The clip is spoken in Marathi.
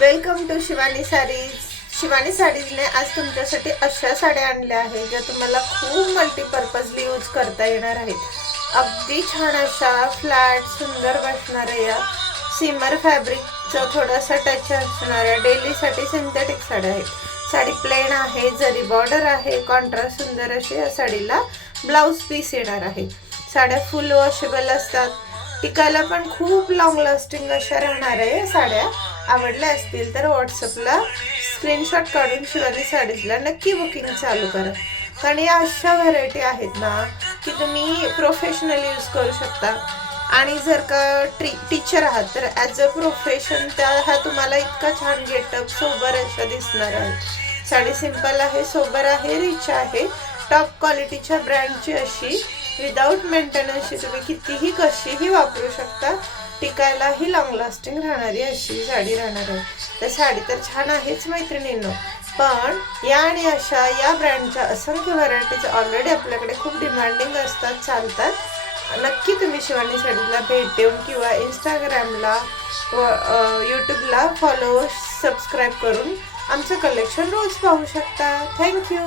Welcome to Shivani Sarees. शिवानी साडीजने आज तुमच्यासाठी अशा साड्या आणल्या आहेत ज्या तुम्हाला खूप मल्टीपर्पजली यूज करता येणार आहेत. अगदी छान अशा फ्लॅट सुंदर बसणाऱ्या या सिमर फॅब्रिकचा थोडासा टच असणाऱ्या डेलीसाठी सिंथेटिक साड्या आहेत. साडी प्लेन आहे, जरी बॉर्डर आहे, कॉन्ट्रास्ट सुंदर अशी या साडीला ब्लाऊज पीस येणार आहे. साड्या फुल वॉशेबल असतात, टिकायला पण खूप लॉंग लास्टिंग अशा राहणार आहे. साड्या आवडल्या असतील तर व्हॉट्सअपला स्क्रीनशॉट काढून शिवानी साडीजला नक्की बुकिंग चालू करा. कारण या अशा व्हरायटी आहेत ना की तुम्ही प्रोफेशनल यूज करू शकता. आणि जर का टीचर आहात तर ॲज अ प्रोफेशन हा तुम्हाला इतका छान गेटअप सोबर अशा दिसणार आहे. साडी सिंपल आहे, सोबर आहे, रिच आहे, टॉप क्वालिटीच्या ब्रँडची अशी विदाऊट मेंटेनन्सची तुम्ही कितीही कशीही वापरू शकता. टिकायलाही लॉंग लास्टिंग राहणारी अशी साडी राहणार आहे. तर साडी तर छान आहेच मैत्रिणींनो, पण या आणि अशा या ब्रँडच्या असंख्य व्हरायटीज ऑलरेडी आपल्याकडे खूप डिमांडिंग असतात, चालतात. नक्की तुम्ही शिवानी साडीला भेट देऊन किंवा इंस्टाग्रामला व यूट्यूबला फॉलो सबस्क्राईब करून आमचं कलेक्शन रोज पाहू शकता. थँक्यू.